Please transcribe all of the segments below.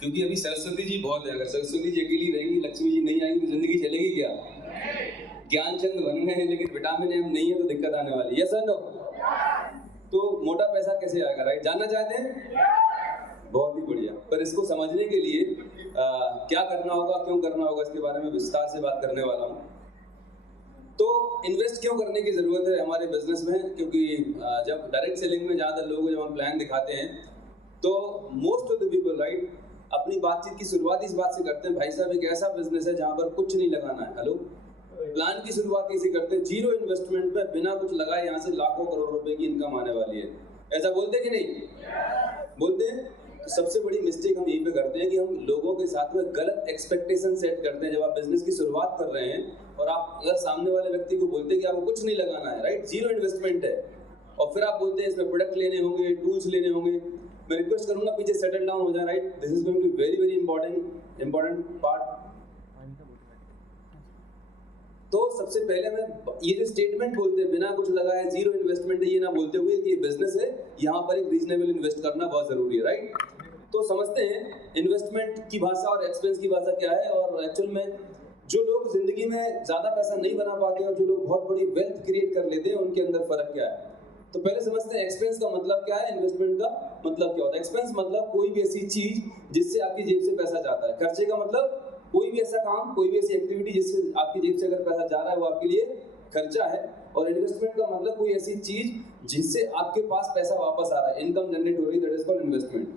क्योंकि अभी सरस्वती जी बहुत है, अगर सरस्वती जी अकेली रहेंगी, लक्ष्मी जी नहीं आएंगी तो जिंदगी चलेगी क्या? ज्ञानचंद बन गए हैं लेकिन विटामिन एम नहीं है तो दिक्कत आने वाली है। यस और नो? तो मोटा पैसा कैसे आएगा, राइट? जानना चाहते हैं? बहुत ही बढ़िया। पर इसको समझने के लिए क्या करना होगा, क्यों करना होगा, इसके बारे में विस्तार से बात करने वाला हूँ। तो इन्वेस्ट क्यों करने की जरूरत है हमारे बिजनेस में? क्योंकि जब डायरेक्ट सेलिंग में ज़्यादातर लोगों को जब हम प्लान दिखाते हैं तो most of the people, right, अपनी बातचीत की शुरुआत इस बात से करते हैं, भाई साहब एक ऐसा बिजनेस है जहाँ पर कुछ नहीं लगाना है। हेलो, प्लान की शुरुआत कैसे करते हैं? जीरो इन्वेस्टमेंट में बिना कुछ लगाए यहाँ से लाखों करोड़ रुपए की इनकम आने वाली है। ऐसा बोलते कि नहीं? बोलते हैं। तो सबसे बड़ी मिस्टेक हम यहीं पे करते हैं कि हम लोगों के साथ में गलत एक्सपेक्टेशन सेट करते हैं। जब आप बिजनेस की शुरुआत कर रहे हैं और आप अगर सामने वाले व्यक्ति को बोलते हैं कि आपको कुछ नहीं लगाना है, राइट, जीरो इन्वेस्टमेंट है, और फिर आप बोलते हैं इसमें प्रोडक्ट लेने होंगे, टूल्स लेने होंगे, मैं रिक्वेस्ट करूंगा पीछे सेटल डाउन हो जाए, right? This is going to very very important part. तो सबसे पहले मैं ये जो स्टेटमेंट बोलते हैं बिना कुछ लगाए जीरो इन्वेस्टमेंट है, ये ना बोलते हुए कि ये बिजनेस है, यहाँ पर एक रीजनेबल इन्वेस्ट करना बहुत जरूरी है, राइट? तो समझते हैं इन्वेस्टमेंट की भाषा और एक्सपेंस की भाषा क्या है। और एक्चुअल में जो लोग जिंदगी में ज्यादा पैसा नहीं बना पाते और जो लोग बहुत बड़ी वेल्थ क्रिएट कर लेते हैं उनके अंदर फर्क क्या है। तो पहले समझते हैं एक्सपेंस का मतलब क्या है, इन्वेस्टमेंट का मतलब क्या होता है। एक्सपेंस मतलब कोई भी ऐसी चीज जिससे आपकी जेब से पैसा जाता है। खर्चे का मतलब कोई भी ऐसा काम, कोई भी ऐसी एक्टिविटी जिससे आपकी जेब से अगर पैसा जा रहा है वो आपके लिए खर्चा है। और इन्वेस्टमेंट का मतलब कोई ऐसी चीज जिससे आपके पास पैसा वापस आ रहा है, इनकम जनरेट हो रही है, दैट इज कॉल्ड इन्वेस्टमेंट।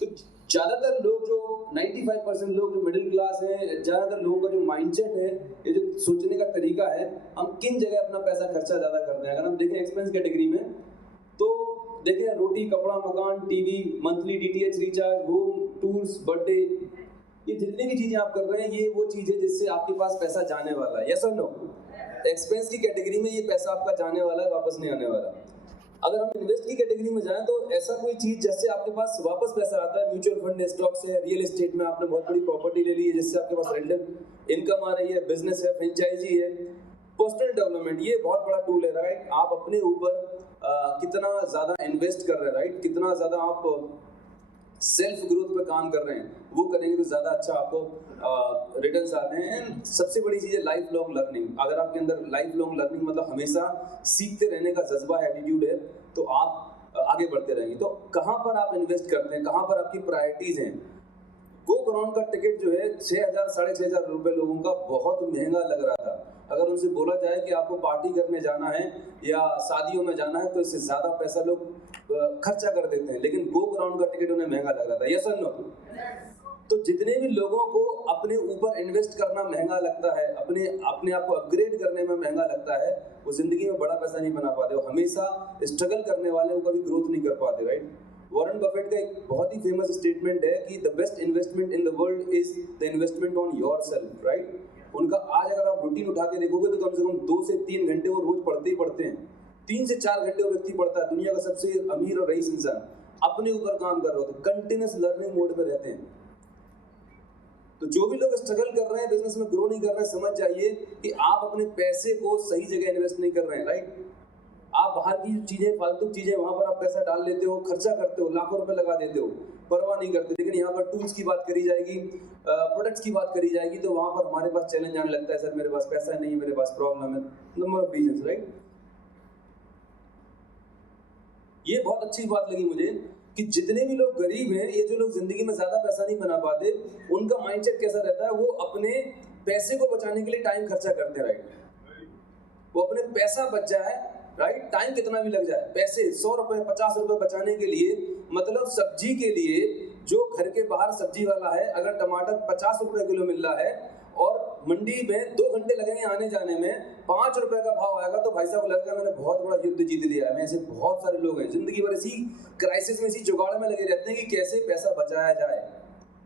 तो ज्यादातर लोग जो 95% लोग जो मिडिल क्लास है, ज्यादातर लोगों का जो माइंडसेट है, ये जो सोचने का तरीका है, हम किन जगह अपना पैसा खर्चा ज्यादा करते हैं। अगर हम देखें एक्सपेंस कैटेगरी में तो देखें रोटी, कपड़ा, मकान, TV, monthly DTH recharge, home, tours, birthday, ये जितनी भी चीजें आप कर रहे हैं ये वो चीज है जिससे आपके पास पैसा जाने वाला है। यस और नो? एक्सपेंस की कैटेगरी में ये पैसा आपका जाने वाला है, वापस नहीं आने वाला। अगर हम इन्वेस्ट की कैटेगरी में जाएं तो ऐसा कोई चीज जिससे आपके पास वापस पैसा आता है, म्यूचुअल फंड है, स्टॉक्स है, रियल एस्टेट में आपने बहुत बड़ी प्रॉपर्टी ले ली है जिससे आपके पास रेंटल इनकम आ रही है, बिजनेस है, फ्रेंचाइजी है, पर्सनल डेवलपमेंट, ये बहुत बड़ा टूल है, राइट? आप अपने ऊपर कितना ज्यादा इन्वेस्ट कर रहे हैं, राइट, कितना ज्यादा आप सेल्फ ग्रोथ पे काम कर रहे हैं, वो करेंगे तो ज्यादा अच्छा आपको रिटर्न्स आते हैं। एंड सबसे बड़ी चीज है लाइफ लॉन्ग लर्निंग। अगर आपके अंदर लाइफ लॉन्ग लर्निंग मतलब हमेशा सीखते रहने का जज्बा है, एटीट्यूड है, तो आप आगे बढ़ते रहेंगे। तो कहाँ पर आप इन्वेस्ट करते हैं, कहाँ पर आपकी प्रायोरिटीज हैं? गो ग्राउंड का टिकट जो है 6,000 6,500 रुपए लोगों का बहुत महंगा लग रहा था। अगर उनसे बोला जाए कि आपको पार्टी करने जाना है या शादियों में जाना है तो इससे ज्यादा पैसा लोग खर्चा कर देते हैं, लेकिन गो ग्राउंड का टिकट उन्हें महंगा लग रहा था। यस और नो? तो जितने भी लोगों को अपने ऊपर इन्वेस्ट करना महंगा लगता है, अपने आप को अपग्रेड करने में महंगा लगता है, वो जिंदगी में बड़ा पैसा नहीं बना पाते। वो हमेशा स्ट्रगल करने वाले वो कभी ग्रोथ नहीं कर पाते, राइट? वॉरेन बफेट का एक बहुत ही फेमस स्टेटमेंट है कि the best investment in the world is the investment on yourself, right? उनका आज अगर आप रूटीन उठा के देखोगे तो कम से कम 2 से 3 घंटे वो रोज पढ़ते ही पढ़ते हैं। 3 से 4 घंटे वो व्यक्ति पढ़ता है। दुनिया का सबसे अमीर और रईस इंसान अपने ऊपर काम कर रहे होते हैं, कंटिन्यूअस लर्निंग मोड पे रहते हैं। तो जो भी लोग स्ट्रगल कर रहे हैं, बिजनेस में ग्रो नहीं कर रहे हैं, समझ जाइए कि आप अपने पैसे को सही जगह इन्वेस्ट नहीं कर रहे हैं, राइट? आप बाहर की चीजें, फालतू चीजें, वहां पर आप पैसा डाल लेते हो, खर्चा करते हो, लाखों रुपए लगा देते हो, परवाह नहीं करते। लेकिन यहाँ पर टूल्स की बात करी जाएगी, प्रोडक्ट्स की बात करी जाएगी, तो वहां पर हमारे पास चैलेंज आने लगता है, सर मेरे पास पैसा नहीं, मेरे पास प्रॉब्लम है, नंबर ऑफ रीजंस, राइट? ये बहुत अच्छी बात लगी मुझे कि जितने भी लोग गरीब हैं, ये जो लोग जिंदगी में ज्यादा पैसा नहीं बना पाते, उनका माइंडसेट कैसा रहता है? वो अपने पैसे को बचाने के लिए टाइम खर्चा करते हैं, राइट? वो अपने पैसा बच जाए, राइट, टाइम कितना भी लग जाए, पैसे 100 रुपए 50 रुपए बचाने के लिए, मतलब सब्जी के लिए जो घर के बाहर सब्जी वाला है, अगर टमाटर 50 रुपए किलो मिल रहा है और मंडी में 2 घंटे लगेंगे आने जाने में, 5 रुपए का भाव आएगा तो भाई साहब लगेगा मैंने बहुत बड़ा युद्ध जीत लिया है। ऐसे बहुत सारे लोग हैं जिंदगी भर इसी क्राइसिस में, इसी जुगाड़ में लगे रहते हैं कि कैसे पैसा बचाया जाए,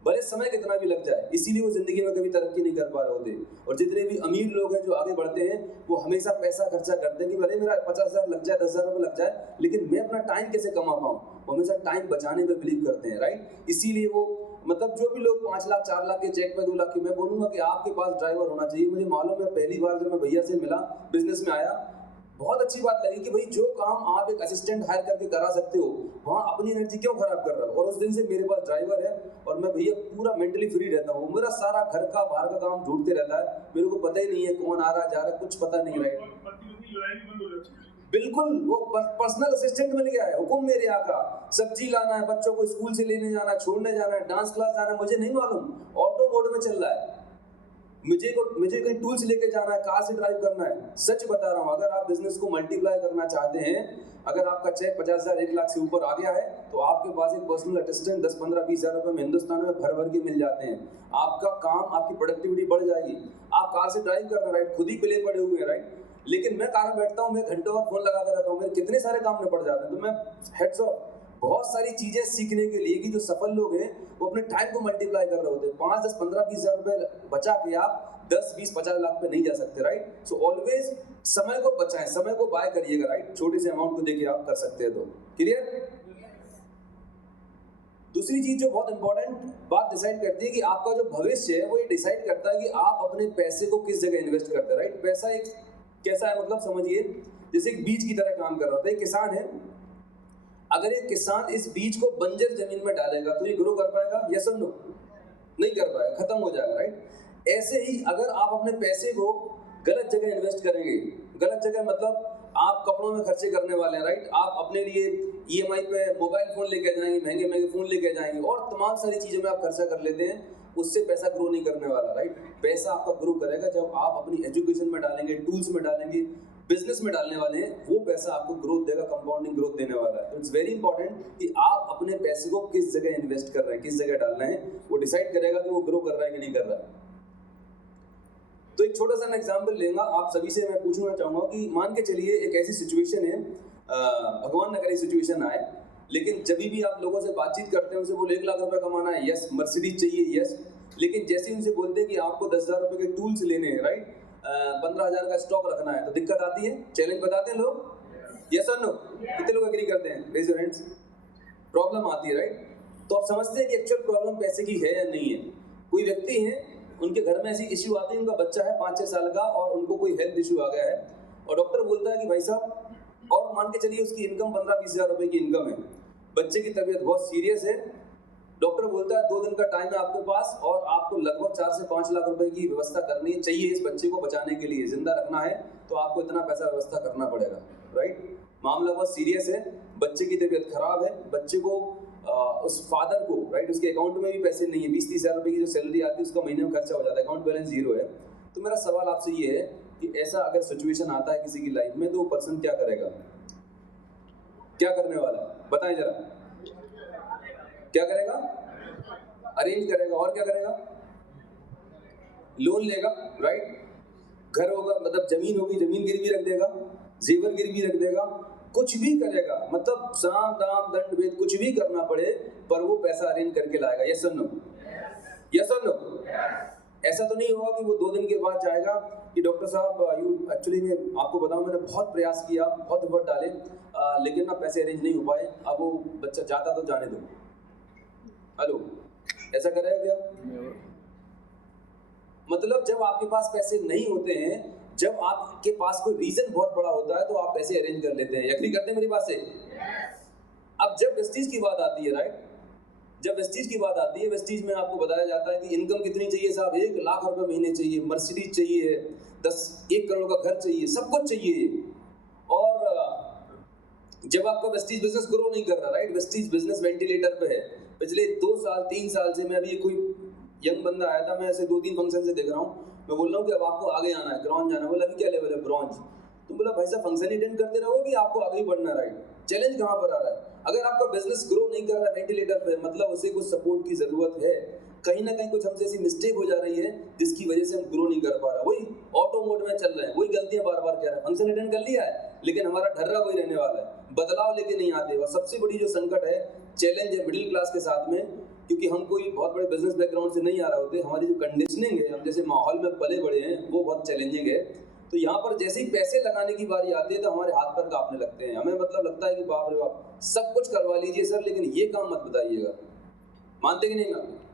भले समय कितना भी लग जाए। इसीलिए वो जिंदगी में कभी तरक्की नहीं कर पा रहे होते। और जितने भी अमीर लोग हैं जो आगे बढ़ते हैं, वो हमेशा पैसा खर्चा करते हैं कि भले मेरा 50,000 लग जाए, 10,000 रुपये लग जाए, लेकिन मैं अपना टाइम कैसे कमा पाऊँ। वो हमेशा टाइम बचाने में बिलीव करते हैं, राइट? इसीलिए वो मतलब जो भी लोग 5 लाख 4 लाख के चेक पे 2 लाख के, मैं बोलूंगा कि आपके पास ड्राइवर होना चाहिए। मुझे मालूम है पहली बार जब मैं भैया से मिला, बिजनेस में आया, बहुत अच्छी बात लगी कि भाई जो काम आप एक असिस्टेंट हायर करके करा सकते हो, वहाँ अपनी एनर्जी क्यों खराब कर रहे हो। और उस दिन से मेरे पास ड्राइवर है और मैं भैया पूरा मेंटली फ्री रहता हूँ, मेरा सारा घर का बाहर का काम ढूंढते रहता है, मेरे को पता ही नहीं है कौन आ रहा जा रहा, कुछ पता नहीं, राइट? बिल्कुल, वो पर्सनल असिस्टेंट मिल गया है, हुक्म मेरे आका, सब्जी लाना है, बच्चों को स्कूल से लेने जाना है, छोड़ने जाना है, डांस क्लास जाना है, मुझे नहीं मालूम, ऑटो मोड में चल रहा है, मुझे कहीं टूल्स लेके जाना है, कार से ड्राइव करना है। सच बता रहा हूँ, अगर आप बिजनेस को मल्टीप्लाई करना चाहते हैं, अगर आपका चेक 50,000 1 लाख से ऊपर आ गया है, तो आपके पास एक पर्सनल असिस्टेंट 10, 15, 20,000 रुपए में हिंदुस्तान में भर भर के मिल जाते हैं। आपका काम, आपकी प्रोडक्टिविटी बढ़ जाएगी। आप कार से ड्राइव कर रहे हैं, राइट, खुद ही प्ले पड़े हुए हैं, राइट, लेकिन मैं कार में बैठता हूँ, मैं घंटों और फोन लगाता रहता हूँ, मेरे कितने सारे काम में पड़ जाते हैं। तो मैं हेड्स ऑफ, बहुत सारी चीजें सीखने के लिए कि जो सफल लोग हैं वो अपने टाइम को मल्टीप्लाई कर रहे होते हैं। 5, 10, 15, 20,000 रुपए बचा के आप 10, 20, 50 लाख पे नहीं जा सकते, राइट? सो ऑलवेज समय को बचाएं, समय को बाय करिएगा, राइट? छोटे से अमाउंट को देके आप कर सकते हैं। तो क्लियर? दूसरी चीज जो बहुत इंपॉर्टेंट बात डिसाइड करती है कि आपका जो भविष्य है वो ये डिसाइड करता है कि आप अपने पैसे को किस जगह इन्वेस्ट करते हैं, राइट? पैसा एक कैसा है, मतलब समझिए जैसे एक बीज की तरह काम कर रहा होता है। एक किसान है, अगर एक किसान इस बीज को बंजर जमीन में डालेगा तो ये ग्रो कर पाएगा? यस और नो? नहीं कर पाएगा, खत्म हो जाएगा, राइट? ऐसे ही अगर आप अपने पैसे को गलत जगह इन्वेस्ट करेंगे, गलत जगह मतलब आप कपड़ों में खर्चे करने वाले हैं, राइट? आप अपने लिए EMI पे मोबाइल फोन लेके जाएंगे, महंगे महंगे फोन लेके जाएंगे और तमाम सारी चीजों में आप खर्चा कर लेते हैं, उससे पैसा ग्रो नहीं करने वाला, राइट? पैसा आपका ग्रो करेगा जब आप अपनी एजुकेशन में डालेंगे, टूल्स में डालेंगे, बिजनेस में डालने वाले हैं, वो पैसा आपको ग्रोथ देगा, कंपाउंडिंग ग्रोथ देने वाला है। तो इट्स वेरी इंपॉर्टेंट कि आप अपने पैसे को किस जगह इन्वेस्ट कर रहे हैं, किस जगह डालना है, वो डिसाइड करेगा कि वो ग्रो कर रहा है कि नहीं कर रहा है। तो एक छोटा सा मैं एग्जांपल लेंगे, आप सभी से मैं पूछना चाहूंगा कि मान के चलिए एक ऐसी सिचुएशन है, भगवान न करे सिचुएशन आए, लेकिन जब भी आप लोगों से बातचीत करते हैं, उनसे बोले 1 लाख रुपए कमाना है, यस, मर्सिडीज चाहिए, यस, लेकिन जैसे उनसे बोलते हैं कि आपको 10,000 रुपए के टूल्स लेने हैं, राइट, 15,000 का स्टॉक रखना है, तो दिक्कत आती है, चैलेंज बताते हैं लोग, यस और नो? कितने लोग एग्री करते हैं? Raise your hands. प्रॉब्लम आती है, राइट? तो आप समझते हैं कि एक्चुअल प्रॉब्लम पैसे की है या नहीं है। कोई व्यक्ति है, उनके घर में ऐसी इश्यू आती है, उनका बच्चा है 5-6 साल का और उनको कोई हेल्थ इश्यू आ गया है और डॉक्टर बोलता है कि भाई साहब, और मान के चलिए उसकी इनकम 15-20 हज़ार रुपए की इनकम है, बच्चे की तबीयत बहुत सीरियस है, डॉक्टर बोलता है 2 दिन का टाइम है आपके पास और आपको लगभग 4 से 5 लाख रुपए की व्यवस्था करनी चाहिए इस बच्चे को बचाने के लिए, जिंदा रखना है तो आपको इतना पैसा व्यवस्था करना पड़ेगा, राइट? मामला बहुत सीरियस है, बच्चे की तबीयत खराब है, बच्चे को उस फादर को, राइट, उसके अकाउंट में भी पैसे नहीं है, 20-30 हज़ार रुपए की जो सैलरी आती है उसका महीने में खर्चा हो जाता है, अकाउंट बैलेंस 0 है। तो मेरा सवाल आपसे ये है कि ऐसा अगर सिचुएशन आता है किसी की लाइफ में तो वो पर्सन क्या करेगा, क्या करने वाला है, बताएं जरा? क्या करेगा? अरेंज करेगा। और क्या करेगा? लोन लेगा, राइट? घर होगा, मतलब जमीन होगी, जमीन गिरवी रख देगा, जेवर गिरवी रख देगा, कुछ भी करेगा, मतलब साम दाम दंड भेद कुछ भी करना पड़े पर वो पैसा अरेंज करके लाएगा। यस और नो? यस और नो? ऐसा तो नहीं होगा कि वो 2 दिन के बाद जाएगा कि डॉक्टर साहब एक्चुअली मैं आपको बताऊं, मैंने बहुत प्रयास किया, बहुत एफर्ट डाले, लेकिन ना पैसे अरेंज नहीं हो पाए, अब वो बच्चा जाता तो जाने दो। हेलो, ऐसा करेगा क्या? मतलब जब आपके पास पैसे नहीं होते हैं, जब आपके पास कोई रीजन बहुत बड़ा होता है तो आप पैसे अरेंज कर लेते हैं। एग्री करते हैं मेरी बात से? अब जब वेस्टीज की बात आती है, राइट, जब वेस्टीज की बात आती है, वेस्टीज में आपको बताया जाता है कि इनकम कितनी चाहिए साहब, 1 लाख रुपए महीने चाहिए, मर्सिडीज चाहिए, 1 करोड़ का घर चाहिए, सब कुछ चाहिए। और जब आपका वेस्टीज बिजनेस ग्रो नहीं कर रहा, राइट, वेस्टीज बिजनेस वेंटिलेटर पे है, पिछले 2 साल 3 साल से, मैं अभी कोई यंग बंदा आया था, मैं ऐसे 2-3 फंक्शन से देख रहा हूँ, मैं बोल रहा हूँ कि अब आपको आगे आना है, ब्रॉन्ज जाना है। बोला अभी क्या लेवल है? ब्रॉन्ज। तो बोला भाई साहब फंक्शन ही अटेंड करते रहोगे, आपको आगे ही बढ़ना, राइट? चैलेंज कहाँ पर आ रहा है? अगर आपका बिजनेस ग्रो नहीं कर रहा है वेंटिलेटर पे, मतलब उसे कुछ सपोर्ट की जरूरत है, कहीं ना कहीं कुछ हमसे ऐसी मिस्टेक हो जा रही है जिसकी वजह से हम ग्रो नहीं कर पा रहे, वही ऑटो मोड में चल रहे हैं, वही गलतियां बार बार कर रहे हैं, फंक्शन अटेंड कर लिया है लेकिन हमारा ढर्रा वही रहने वाला है, बदलाव लेके नहीं आते। और सबसे बड़ी जो संकट है, चैलेंज है मिडिल क्लास के साथ में, क्योंकि हम कोई बहुत बड़े बिजनेस बैकग्राउंड से नहीं आ रहे होते, हमारी जो कंडीशनिंग है, हम जैसे माहौल में पले बड़े हैं, वो बहुत चैलेंजिंग है। तो यहाँ पर जैसे ही पैसे लगाने की बारी आती है तो हमारे हाथ पर कांपने लगते हैं, हमें मतलब लगता है कि बाप रे बाप, सब कुछ करवा लीजिए सर, लेकिन ये काम मत बताइएगा। मानते कि नहीं मानते?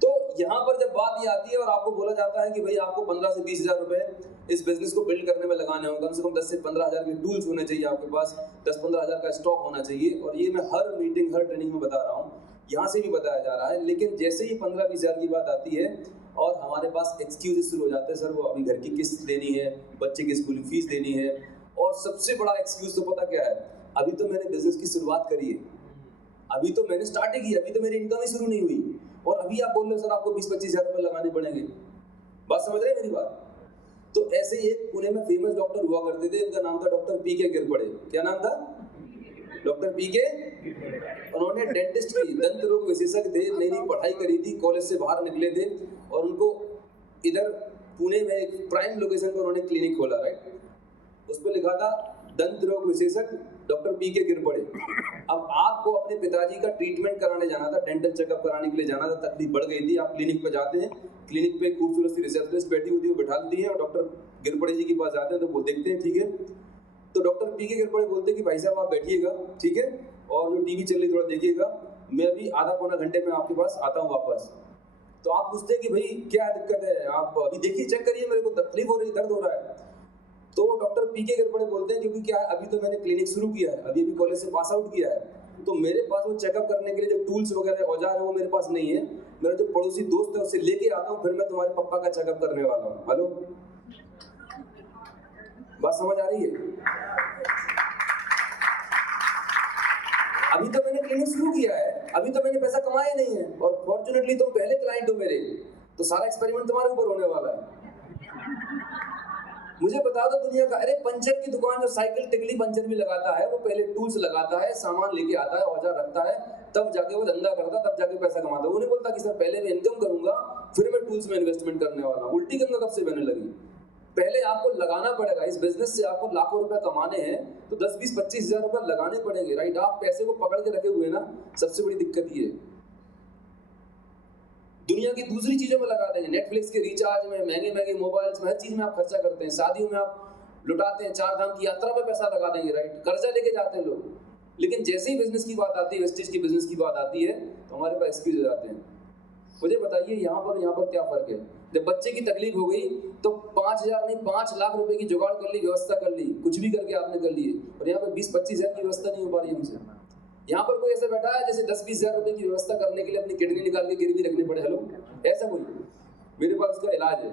तो यहाँ पर जब बात ये आती है और आपको बोला जाता है कि भाई आपको 15 से 20 हज़ार रुपए इस बिजनेस को बिल्ड करने में लगाने होंगे, कम से कम 10 से 15 हज़ार के टूल्स होने चाहिए आपके पास, 10-15 हज़ार का स्टॉक होना चाहिए। और ये मैं हर मीटिंग, हर ट्रेनिंग में बता रहा हूँ यहाँ से भी बताया जा रहा है। लेकिन जैसे ही 15-20 हज़ार की बात आती है और हमारे पास एक्सक्यूजेस शुरू हो जाते हैं, सर वो अभी घर की किस्त देनी है, बच्चे की स्कूल फीस देनी है, और सबसे बड़ा एक्सक्यूज तो पता क्या है, अभी तो मैंने बिजनेस की शुरुआत करी है, अभी तो मैंने स्टार्ट ही की, अभी तो मेरी इनकम ही शुरू नहीं हुई, और अभी आप बोल रहे हो सर आपको 20-25 हज़ार रुपये लगाने पड़ेंगे। बात समझ रहे हैं मेरी बात? तो ऐसे ही एक पुणे में फेमस डॉक्टर हुआ करते थे, उनका नाम था डॉक्टर पी.के. गिरपड़े। क्या नाम था? Doctor PK. उन्होंने डेंटिस्ट की, दंत रोग विशेषज्ञ थे, नई नई पढ़ाई करी थी, कॉलेज से बाहर निकले थे, और उनको इधर पुणे में एक प्राइम लोकेशन पर उन्होंने क्लिनिक खोला, राइट? उस पर लिखा था दंत रोग विशेषज्ञ डॉक्टर पी.के. गिरपड़े। अब आपको अपने पिताजी का ट्रीटमेंट कराने जाना था, डेंटल चेकअप कराने के लिए जाना था, तकलीफ बढ़ गई थी, आप क्लिनिक पे जाते हैं, क्लिनिक पे खूबसूरत सी रिसेप्शनिस्ट बैठी होती है, वो बिठा देती है, और डॉक्टर गिरपड़े जी के पास जाते हैं तो वो देखते हैं, ठीक है, तो डॉक्टर पी.के. गिरपड़े बोलते हैं कि भाई साहब आप बैठिएगा, ठीक है, और जो टीवी चल रही थोड़ा देखिएगा, मैं अभी आधा पौना घंटे में आपके पास आता हूँ वापस। तो आप पूछते हैं कि भाई क्या दिक्कत है, आप अभी देखिए, चेक करिए, मेरे को तकलीफ हो रही है, दर्द हो रहा है। तो डॉक्टर पी.के. गिरपड़े बोलते हैं क्योंकि क्या है, अभी तो मैंने क्लिनिक शुरू किया है, अभी कॉलेज से पास आउट किया है, तो मेरे पास वो चेकअप करने के लिए जो टूल्स वगैरह औजार है वो मेरे पास नहीं है, मेरा जो पड़ोसी दोस्त है उससे लेके आता हूँ, फिर मैं तुम्हारे पप्पा का चेकअप करने वाला हूँ। हेलो, बात समझ आ रही है? अभी तो मैंने क्लिनिक शुरू किया है, अभी तो मैंने पैसा कमाया नहीं है, और फॉर्चुनेटली तुम पहले क्लाइंट हो मेरे, तो सारा एक्सपेरिमेंट तुम्हारे ऊपर होने वाला है। मुझे बता दो दुनिया का, अरे पंचर की दुकान जो साइकिल टिकली पंचर भी लगाता है, वो पहले टूल्स लगाता है, सामान लेके आता है, औजार रखता है, तब जाके वो धंधा करता, तब जाके पैसा कमाता है। वो नहीं बोलता कि सर पहले मैं इनकम करूंगा, फिर मैं टूल्स में इन्वेस्टमेंट करने वाला हूँ। उल्टी गंगा कब से बनने लगी? पहले आपको लगाना पड़ेगा, इस बिजनेस से आपको लाखों रुपए कमाने हैं तो 10-20-25 हज़ार रुपए लगाने पड़ेंगे, राइट? आप पैसे को पकड़ के रखे हुए ना, सबसे बड़ी दिक्कत ये है। दुनिया की दूसरी चीजों में लगा देंगे, नेटफ्लिक्स के रिचार्ज में, महंगे महंगे मोबाइल्स में, हर चीज में आप खर्चा करते हैं, शादियों में आप लुटाते हैं, 4 धाम की यात्रा पे पैसा लगा देंगे, राइट? कर्जा लेके जाते हैं लोग। लेकिन जैसे ही बिजनेस की बात आती है, वेस्टेज की बिजनेस की बात आती है, तो हमारे पास एक्सक्यूज हो जाते हैं। मुझे बताइए यहाँ पर क्या फर्क है? जब बच्चे की तकलीफ हो गई तो 5,000 नहीं 5 लाख रुपए की जुगाड़ कर ली, व्यवस्था कर ली, कुछ भी करके आपने कर लिए, और यहाँ पर 20-25 हज़ार की व्यवस्था नहीं हो पा रही है हमसे। यहाँ पर कोई ऐसा बैठा है जैसे 10-20 हज़ार रुपए की व्यवस्था करने के लिए अपनी किडनी निकाल के गिरवी रखनी पड़े? हेलो, ऐसा कोई? मेरे पास उसका इलाज है।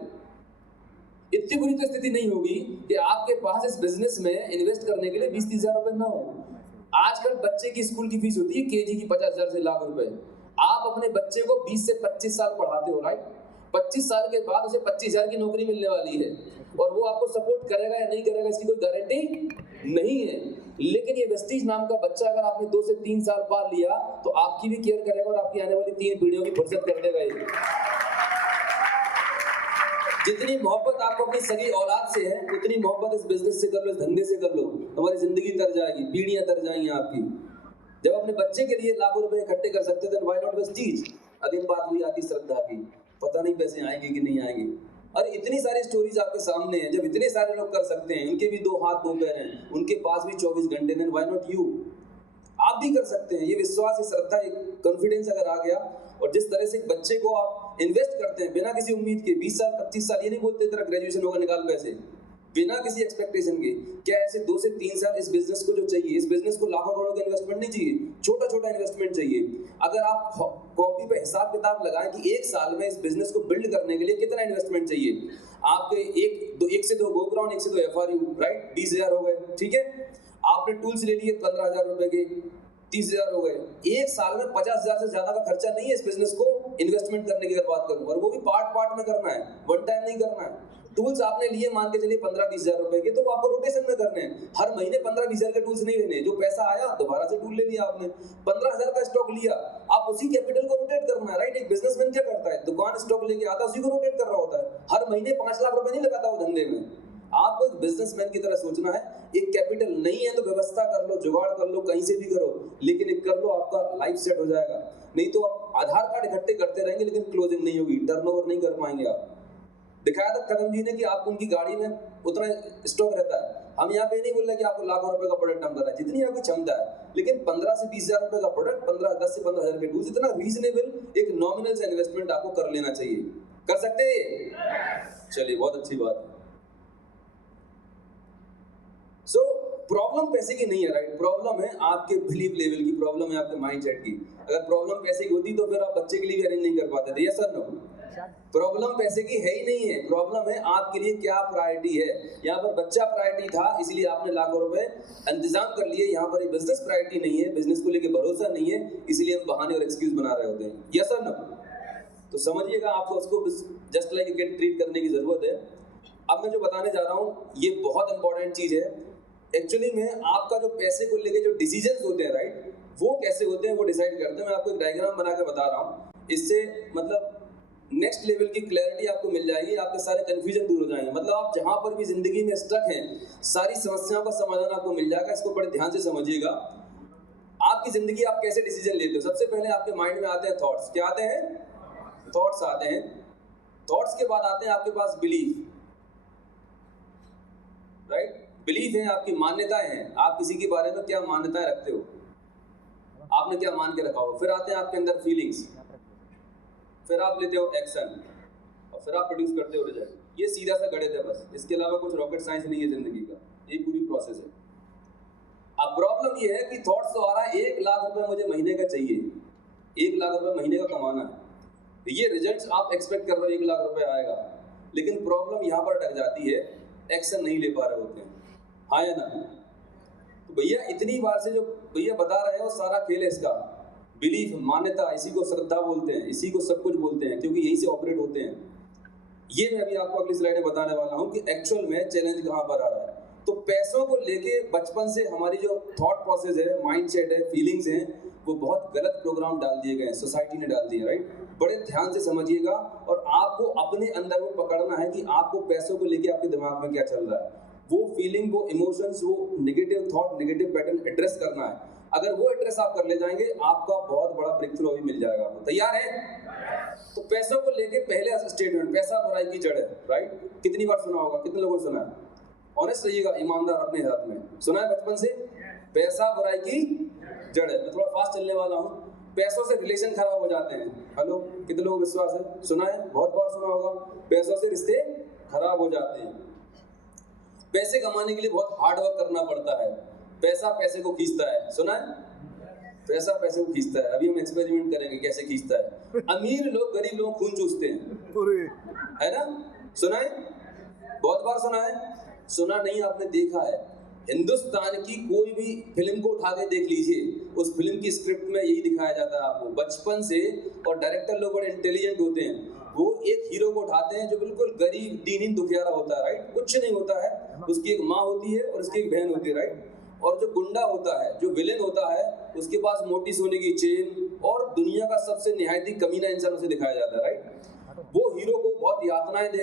इतनी बुरी तो स्थिति नहीं होगी कि आपके पास इस बिजनेस में इन्वेस्ट करने के लिए 20-30 हज़ार रुपए ना हो। आजकल बच्चे की स्कूल की फीस होती है केजी की 50,000 से लाख रुपए। आप अपने बच्चे को 20 से 25 साल पढ़ाते हो, राइट? 25 साल के बाद उसे 25,000 की नौकरी मिलने वाली है, और वो आपको सपोर्ट करेगा या नहीं करेगा इसकी कोई गारंटी नहीं है। लेकिन ये वेस्टीज नाम का बच्चा अगर आपने 2 से 3 साल पाल लिया तो आपकी भी केयर करेगा, और आपकी आने वाली 3 पीढ़ियों की फुर्सत कर देगा ये। जितनी मोहब्बत आपको अपनी सगी औलाद से है, उतनी मोहब्बत इस बिजनेस से कर लो, इस धंधे से कर लो, हमारी जिंदगी तर जाएगी, पीढ़ियां तर जाएंगी आपकी। जब अपने बच्चे के लिए लाखों रुपए इकट्ठे कर सकते थे, व्हाई नॉट वेस्टीज? अगली बात हुई आती श्रद्धा की, पता नहीं पैसे आएंगे कि नहीं आएंगे। और इतनी सारी स्टोरीज आपके सामने हैं, जब इतने सारे लोग कर सकते हैं, उनके भी 2 हाथ 2 पैर हैं, उनके पास भी 24 घंटे हैं, व्हाई नॉट यू? आप भी कर सकते हैं। ये विश्वास, ये श्रद्धा, एक कॉन्फिडेंस अगर आ गया, और जिस तरह से एक बच्चे को आप इन्वेस्ट करते हैं बिना किसी उम्मीद के, 20 साल 25 साल, ये नहीं बोलते तेरा ग्रेजुएशन होगा निकाल पैसे, बिना किसी एक्सपेक्टेशन के, क्या ऐसे 2 से 3 साल इस बिजनेस को जो चाहिए, इस बिजनेस को लाखों करोड़ों का इन्वेस्टमेंट नहीं चाहिए, छोटा छोटा इन्वेस्टमेंट चाहिए। अगर आप कॉपी पे हिसाब किताब लगाएं कि 1 साल में इस बिजनेस को बिल्ड करने के लिए कितना इन्वेस्टमेंट चाहिए, आपके 1 से 2 गोग्राउंड, 1 से 2 FRU, राइट? 20,000 हो गए, ठीक है? आपने टूल्स ले लिए 15,000 रुपए के, 30,000 हो गए। 1 साल में 50,000 से ज्यादा का खर्चा नहीं है इस बिजनेस को इन्वेस्टमेंट करने की अगर बात करूं, और वो भी पार्ट में करना है, वन टाइम नहीं करना है। टूल्स आपने लिए मान के चलिए 15-20 हज़ार रुपए के, तो वो आपको रोटेशन में करने हैं, हर महीने 15-20 हज़ार के टूल्स नहीं लेने। जो पैसा आया दोबारा से टूल ले लिया आपने, 15,000 का स्टॉक लिया, आप उसी कैपिटल को रोटेट करना है, राइट? एक बिजनेसमैन क्या करता है, दुकान स्टॉक लेके आता है, उसी को रोटेट कर रहा होता है, हर महीने 5 लाख रुपए नहीं लगाता वो धंधे में। आपको एक बिजनेसमैन की तरह सोचना है। एक कैपिटल नहीं है तो व्यवस्था कर लो, जुगाड़ कर लो, कहीं से भी करो, लेकिन एक कर लो, आपका लाइफ सेट हो जाएगा। नहीं तो आप आधार कार्ड इकट्ठे करते रहेंगे लेकिन क्लोजिंग नहीं होगी, टर्नओवर नहीं कर पाएंगे आप। दिखाया था कदम जी ने कि आपको उनकी गाड़ी में उतना स्टॉक रहता है। हम यहाँ पे नहीं बोल रहे कि आपको लाखों रुपए का प्रोडक्ट हम कर रहे हैं, जितनी आपकी क्षमता है, लेकिन 15 से 20 हज़ार रुपए का प्रोडक्ट, 10 से 15 हज़ार के टूल्स, इतना रीजनेबल एक नॉमिनल से इन्वेस्टमेंट आपको कर लेना चाहिए। कर सकते हैं? चलिए, बहुत अच्छी बात है। प्रॉब्लम पैसे की नहीं है, राइट? प्रॉब्लम है आपके बिलीफ लेवल की, प्रॉब्लम है आपके माइंडसेट की। अगर प्रॉब्लम पैसे की होती तो फिर आप बच्चे के लिए भी अरेंज नहीं कर पाते थे, यस सर नो? प्रॉब्लम पैसे की है ही नहीं है, प्रॉब्लम है आपके लिए क्या प्रायोरिटी है। यहाँ पर बच्चा प्रायोरिटी था इसलिए आपने लाखों रुपए इंतजाम कर लिए, यहाँ पर बिजनेस प्रायोरिटी नहीं है, बिजनेस को लेके भरोसा नहीं है, इसलिए हम बहाने और एक्सक्यूज बना रहे होते हैं, यस सर नो? तो समझिएगा, आपको उसको जस्ट लाइक किड ट्रीट करने की जरूरत है। अब मैं जो बताने जा रहा हूँ ये बहुत इंपॉर्टेंट चीज है। एक्चुअली में आपका जो पैसे को लेके जो डिसीजंस होते हैं, राइट, वो कैसे होते हैं वो डिसाइड करते हैं। मैं आपको एक डायग्राम बना के बता रहा हूँ, इससे मतलब नेक्स्ट लेवल की क्लैरिटी आपको मिल जाएगी, आपके सारे कंफ्यूजन दूर हो जाएंगे। मतलब आप जहां पर भी जिंदगी में स्टक हैं, सारी समस्याओं का समाधान आपको मिल जाएगा। इसको बड़े ध्यान से समझिएगा। आपकी जिंदगी आप कैसे डिसीजन लेते हो? सबसे पहले आपके माइंड में आते हैं थॉट्स। क्या आते हैं? थॉट्स आते हैं। थॉट्स के बाद आते हैं आपके पास बिलीफ, राइट? बिलीफ है आपकी मान्यताएं हैं, आप किसी के बारे में क्या मान्यताएं रखते हो, आपने क्या मान के रखा हो। फिर आते हैं आपके अंदर फीलिंग्स, फिर आप लेते हो एक्शन, और फिर आप प्रोड्यूस करते हो रिजल्ट। ये सीधा सा गणित है बस, इसके अलावा कुछ रॉकेट साइंस नहीं है जिंदगी का, ये पूरी प्रोसेस है। अब प्रॉब्लम ये है कि थॉट्स तो आ रहा है 1 लाख रुपए मुझे महीने का चाहिए, 1 लाख रुपए महीने का कमाना है, ये रिजल्ट्स आप एक्सपेक्ट कर रहे हो 1 लाख रुपए आएगा, लेकिन प्रॉब्लम यहाँ पर अटक जाती है, एक्शन नहीं ले पा रहे होते हैं, हाँ या ना? तो भैया इतनी बार से जो भैया बता रहे हैं वो सारा खेल है इसका। बिलीफ, मान्यता, इसी को श्रद्धा बोलते हैं, इसी को सब कुछ बोलते हैं, क्योंकि यहीं से ऑपरेट होते हैं। ये मैं अभी आपको अगली स्लाइड में बताने वाला हूँ कि एक्चुअल में चैलेंज कहाँ पर आ रहा है। तो पैसों को लेके बचपन से हमारी जो थॉट प्रोसेस है, माइंडसेट है, फीलिंग्स हैं, वो बहुत गलत प्रोग्राम डाल दिए गए हैं, सोसाइटी ने डाल दिए, राइट? बड़े ध्यान से समझिएगा, और आपको अपने अंदर वो पकड़ना है कि आपको पैसों को लेके आपके दिमाग में क्या चल रहा है। वो फीलिंग, वो इमोशंस, वो negative thought, negative pattern address करना है। अगर वो एड्रेस आप कर ले जाएंगे, आपका बहुत बड़ा ब्रेक थ्रू अभी मिल जाएगा आपको। तैयार है? तो पैसों को लेके पहले स्टेटमेंट, पैसा बुराई की जड़ है, राइट? कितनी बार सुना होगा, कितने लोगों ने सुना है? ऑनेस्ट रहिएगा, ईमानदार अपने साथ में। सुना है बचपन से? पैसा बुराई की जड़ है। मैं थोड़ा फास्ट चलने वाला हूँ। पैसों से रिलेशन खराब हो जाते हैं। हेलो, कितने लोगों को विश्वास है? सुना है? बहुत बार सुना होगा। पैसों से रिश्ते खराब हो जाते हैं। पैसे कमाने के लिए बहुत हार्ड वर्क करना पड़ता है। पैसा पैसे को खींचता है, सुना है? पैसा पैसे को खींचता है। अभी हम एक्सपेरिमेंट करेंगे कैसे खींचता है। अमीर लोग गरीब लोग खून चूसते हैं, है ना? सुना है? बहुत बार सुना है? सुना नहीं, आपने देखा है। हिंदुस्तान की कोई भी फिल्म को उठा के देख लीजिए, उस फिल्म की स्क्रिप्ट में यही दिखाया जाता है आपको बचपन से। और डायरेक्टर लोग बड़े इंटेलिजेंट होते हैं, वो एक हीरो को उठाते हैं जो बिल्कुल गरीब दीनहीन दुखियारा होता है, राइट? कुछ नहीं होता है, उसकी एक माँ होती है और उसकी एक बहन होती है, राइट? और जो गुंडा होता है, जो विलेन होता है, उसके पास मोटी सोने की चेन और दुनिया का सबसे निहायती कमीना इंसान उसे दिखाया जाता है, राइट? वो हीरो को बहुत यातनाएं दे